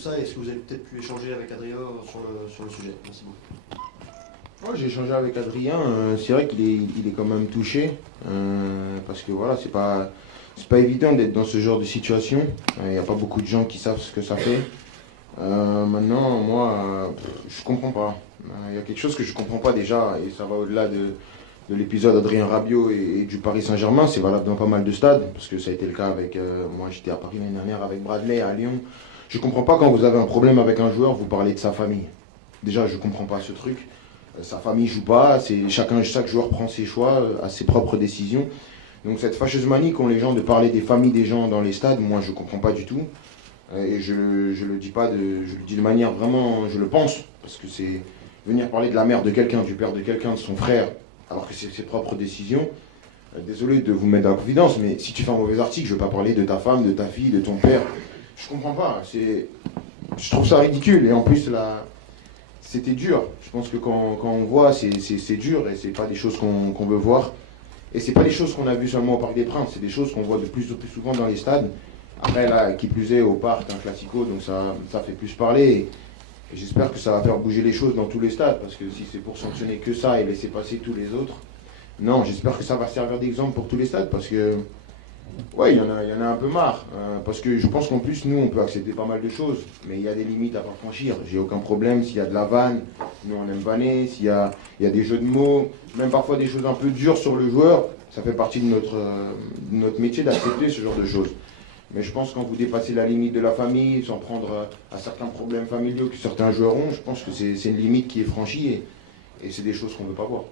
ça? Est-ce que vous avez peut-être pu échanger avec Adrien sur le sujet? Merci beaucoup. Moi, j'ai échangé avec Adrien. C'est vrai qu'il est quand même touché. Parce que voilà, c'est pas évident d'être dans ce genre de situation. Il n'y a pas beaucoup de gens qui savent ce que ça fait. Maintenant, moi, je comprends pas. Il y a quelque chose que je comprends pas déjà, et ça va au-delà de l'épisode Adrien Rabiot et du Paris Saint-Germain. C'est valable dans pas mal de stades, parce que ça a été le cas avec. Moi, j'étais à Paris l'année dernière avec Bradley à Lyon. Je comprends pas quand vous avez un problème avec un joueur, vous parlez de sa famille. Déjà, je comprends pas ce truc. Sa famille joue pas, chaque joueur prend ses choix, a ses propres décisions. Donc cette fâcheuse manie qu'ont les gens de parler des familles des gens dans les stades, moi je comprends pas du tout. Et je le dis pas je le dis de manière vraiment, je le pense, parce que c'est venir parler de la mère de quelqu'un, du père de quelqu'un, de son frère, alors que c'est ses propres décisions. Désolé de vous mettre dans la confidence, mais si tu fais un mauvais article, je veux pas parler de ta femme, de ta fille, de ton père. Je comprends pas. Je trouve ça ridicule. Et en plus là, c'était dur. Je pense que quand on voit, c'est dur et c'est pas des choses qu'on veut voir. Et c'est pas des choses qu'on a vues seulement au Parc des Princes, c'est des choses qu'on voit de plus en plus souvent dans les stades. Après, là, qui plus est, au parc, un classico, donc ça fait plus parler. Et j'espère que ça va faire bouger les choses dans tous les stades, parce que si c'est pour sanctionner que ça et laisser passer tous les autres, non, j'espère que ça va servir d'exemple pour tous les stades, parce que, ouais, il y en a un peu marre. Parce que je pense qu'en plus, nous, on peut accepter pas mal de choses, mais il y a des limites à pas franchir. J'ai aucun problème s'il y a de la vanne, nous on aime vanner, il y a des jeux de mots, même parfois des choses un peu dures sur le joueur, ça fait partie de notre métier d'accepter ce genre de choses. Mais je pense que quand vous dépassez la limite de la famille, sans prendre à certains problèmes familiaux que certains joueurs ont, je pense que c'est une limite qui est franchie et c'est des choses qu'on ne veut pas voir.